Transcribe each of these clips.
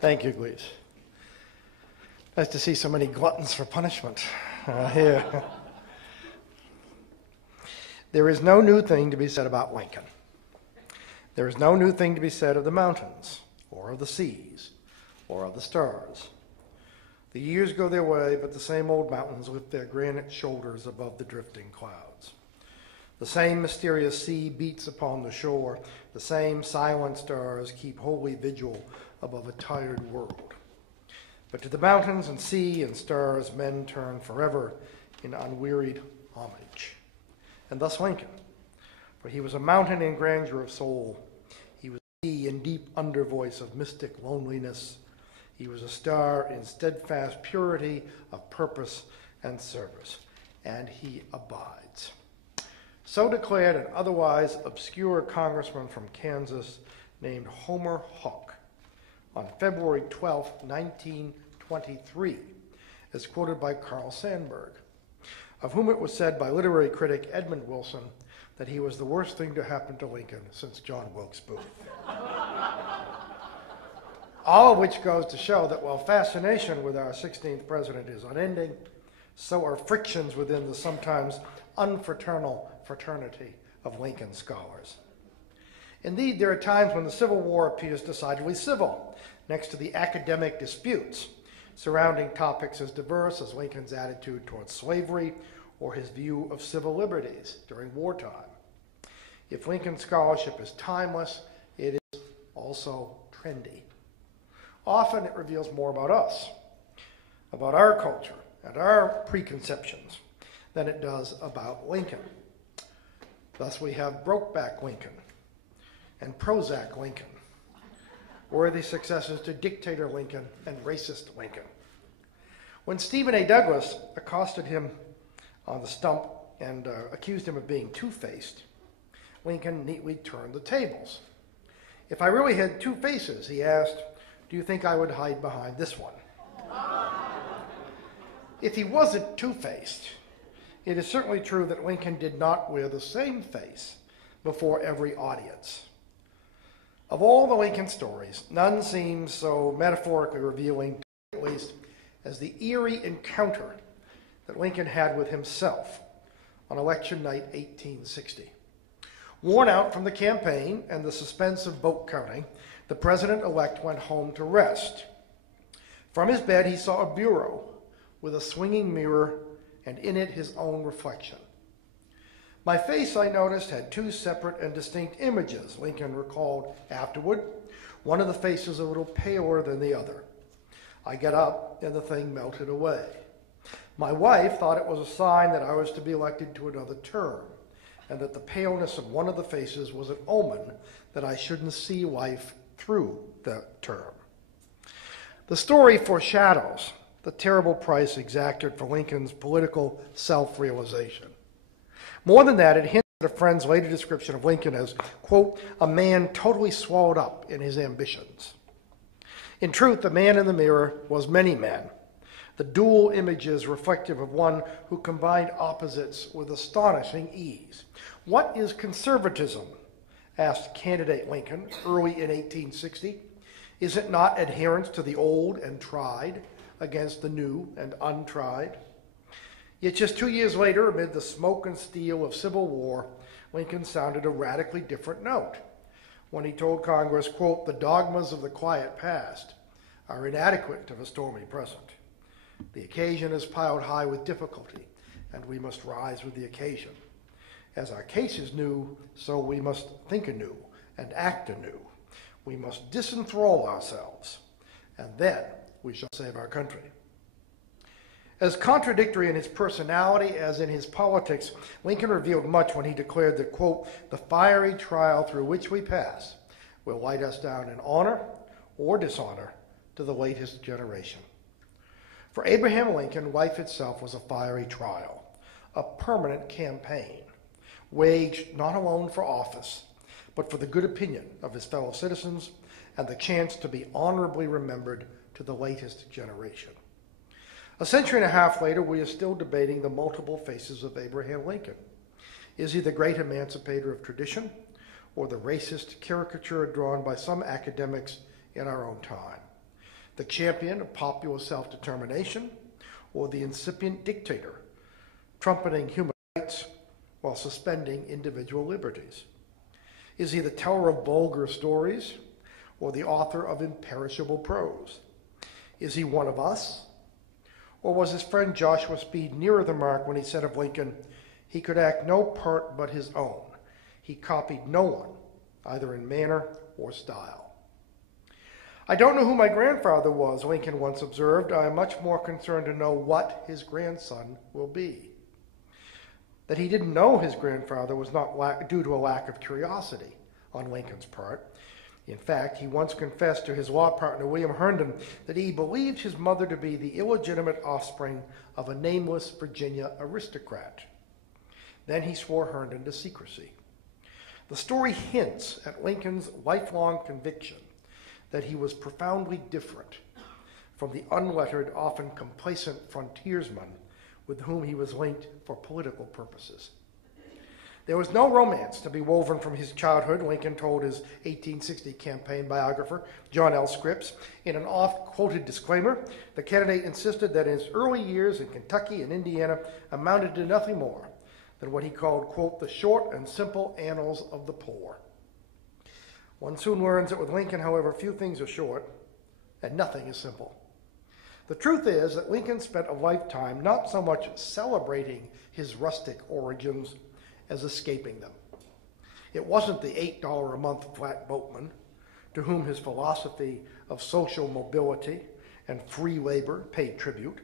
Thank you, Glees. Nice to see so many gluttons for punishment here. There is no new thing to be said about Lincoln. There is no new thing to be said of the mountains, or of the seas, or of the stars. The years go their way, but the same old mountains lift their granite shoulders above the drifting clouds. The same mysterious sea beats upon the shore. The same silent stars keep holy vigil above a tired world. But to the mountains and sea and stars men turn forever in unwearied homage. And thus Lincoln, for he was a mountain in grandeur of soul. He was a sea in deep undervoice of mystic loneliness. He was a star in steadfast purity of purpose and service. And he abides. So declared an otherwise obscure congressman from Kansas named Homer Hawk on February 12, 1923, as quoted by Carl Sandburg, of whom it was said by literary critic Edmund Wilson that he was the worst thing to happen to Lincoln since John Wilkes Booth. All of which goes to show that while fascination with our 16th president is unending, so are frictions within the sometimes unfraternal fraternity of Lincoln scholars. Indeed, there are times when the Civil War appears decidedly civil, next to the academic disputes surrounding topics as diverse as Lincoln's attitude towards slavery or his view of civil liberties during wartime. If Lincoln scholarship is timeless, it is also trendy. Often it reveals more about us, about our culture and our preconceptions, than it does about Lincoln. Thus we have Brokeback Lincoln and Prozac Lincoln, worthy successors to Dictator Lincoln and Racist Lincoln. When Stephen A. Douglas accosted him on the stump and accused him of being two-faced, Lincoln neatly turned the tables. If I really had two faces, he asked, do you think I would hide behind this one? If he wasn't two-faced, it is certainly true that Lincoln did not wear the same face before every audience. Of all the Lincoln stories, none seems so metaphorically revealing, at least, as the eerie encounter that Lincoln had with himself on election night 1860. Worn out from the campaign and the suspense of vote counting, the president-elect went home to rest. From his bed, he saw a bureau with a swinging mirror and in it his own reflection. My face, I noticed, had two separate and distinct images, Lincoln recalled afterward, one of the faces a little paler than the other. I got up and the thing melted away. My wife thought it was a sign that I was to be elected to another term, and that the paleness of one of the faces was an omen that I shouldn't see life through that term. The story foreshadows the terrible price exacted for Lincoln's political self-realization. More than that, it hints at a friend's later description of Lincoln as, quote, a man totally swallowed up in his ambitions. In truth, the man in the mirror was many men, the dual images reflective of one who combined opposites with astonishing ease. What is conservatism? Asked candidate Lincoln early in 1860. Is it not adherence to the old and tried against the new and untried? Yet just 2 years later, amid the smoke and steel of civil war, Lincoln sounded a radically different note when he told Congress, quote, the dogmas of the quiet past are inadequate to the stormy present. The occasion is piled high with difficulty, and we must rise with the occasion. As our case is new, so we must think anew and act anew. We must disenthrall ourselves, and then we shall save our country. As contradictory in his personality as in his politics, Lincoln revealed much when he declared that, quote, the fiery trial through which we pass will light us down in honor or dishonor to the latest generation. For Abraham Lincoln, life itself was a fiery trial, a permanent campaign, waged not alone for office, but for the good opinion of his fellow citizens and the chance to be honorably remembered to the latest generation. A century and a half later, we are still debating the multiple faces of Abraham Lincoln. Is he the great emancipator of tradition, or the racist caricature drawn by some academics in our own time? the champion of popular self-determination, or the incipient dictator, trumpeting human rights while suspending individual liberties? Is he the teller of vulgar stories, or the author of imperishable prose? Is he one of us? Or was his friend Joshua Speed nearer the mark when he said of Lincoln, he could act no part but his own. He copied no one, either in manner or style. I don't know who my grandfather was, Lincoln once observed. I am much more concerned to know what his grandson will be. That he didn't know his grandfather was not due to a lack of curiosity on Lincoln's part. In fact, he once confessed to his law partner, William Herndon, that he believed his mother to be the illegitimate offspring of a nameless Virginia aristocrat. Then he swore Herndon to secrecy. The story hints at Lincoln's lifelong conviction that he was profoundly different from the unlettered, often complacent frontiersman with whom he was linked for political purposes. There was no romance to be woven from his childhood, Lincoln told his 1860 campaign biographer, John L. Scripps. In an oft-quoted disclaimer, the candidate insisted that his early years in Kentucky and Indiana amounted to nothing more than what he called, quote, the short and simple annals of the poor. One soon learns that with Lincoln, however, few things are short and nothing is simple. The truth is that Lincoln spent a lifetime not so much celebrating his rustic origins as escaping them. It wasn't the $8 a month flatboatman to whom his philosophy of social mobility and free labor paid tribute.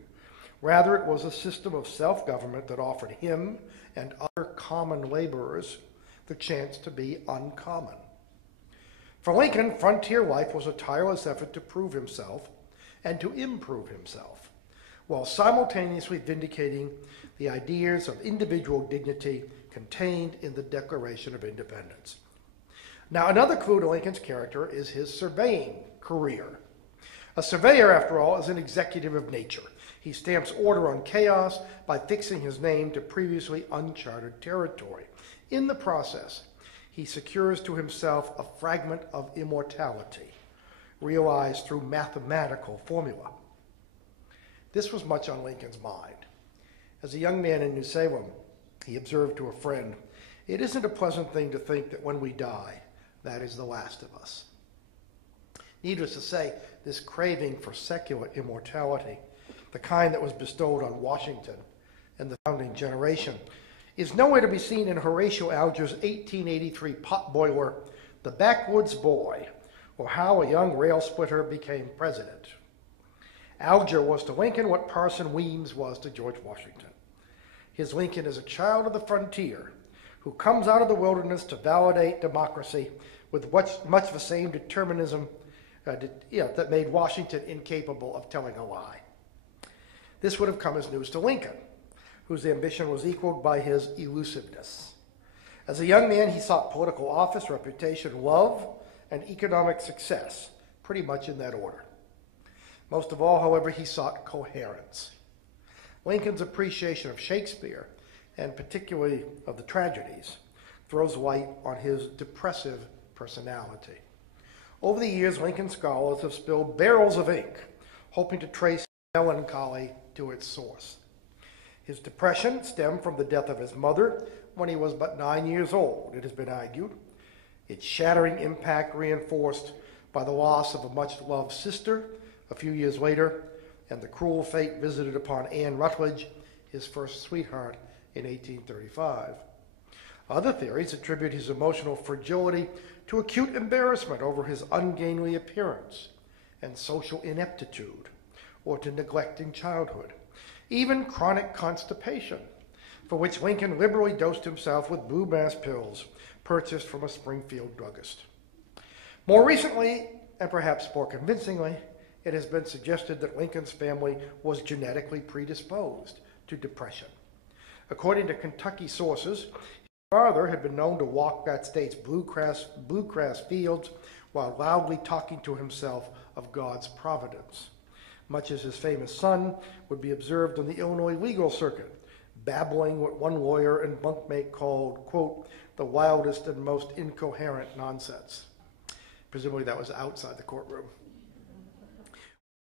Rather, it was a system of self-government that offered him and other common laborers the chance to be uncommon. For Lincoln, frontier life was a tireless effort to prove himself and to improve himself, while simultaneously vindicating the ideas of individual dignity contained in the Declaration of Independence. Now, another clue to Lincoln's character is his surveying career. A surveyor, after all, is an executive of nature. He stamps order on chaos by fixing his name to previously uncharted territory. In the process, he secures to himself a fragment of immortality, realized through mathematical formula. This was much on Lincoln's mind. As a young man in New Salem, he observed to a friend, "It isn't a pleasant thing to think that when we die, that is the last of us." Needless to say, this craving for secular immortality, the kind that was bestowed on Washington and the founding generation, is nowhere to be seen in Horatio Alger's 1883 potboiler, The Backwoods Boy, or How a Young Rail Splitter Became President. Alger was to Lincoln what Parson Weems was to George Washington. His Lincoln is a child of the frontier who comes out of the wilderness to validate democracy with much the same determinism that made Washington incapable of telling a lie. This would have come as news to Lincoln, whose ambition was equaled by his elusiveness. As a young man, he sought political office, reputation, love, and economic success, pretty much in that order. Most of all, however, he sought coherence. Lincoln's appreciation of Shakespeare, and particularly of the tragedies, throws light on his depressive personality. Over the years, Lincoln scholars have spilled barrels of ink, hoping to trace melancholy to its source. His depression stemmed from the death of his mother when he was but 9 years old, it has been argued. Its shattering impact reinforced by the loss of a much-loved sister a few years later, and the cruel fate visited upon Anne Rutledge, his first sweetheart, in 1835. Other theories attribute his emotional fragility to acute embarrassment over his ungainly appearance and social ineptitude, or to neglect in childhood. Even chronic constipation, for which Lincoln liberally dosed himself with blue mass pills purchased from a Springfield druggist. More recently, and perhaps more convincingly, it has been suggested that Lincoln's family was genetically predisposed to depression. According to Kentucky sources, his father had been known to walk that state's bluegrass fields while loudly talking to himself of God's providence, much as his famous son would be observed on the Illinois legal circuit, babbling what one lawyer and bunkmate called, quote, the wildest and most incoherent nonsense. Presumably that was outside the courtroom.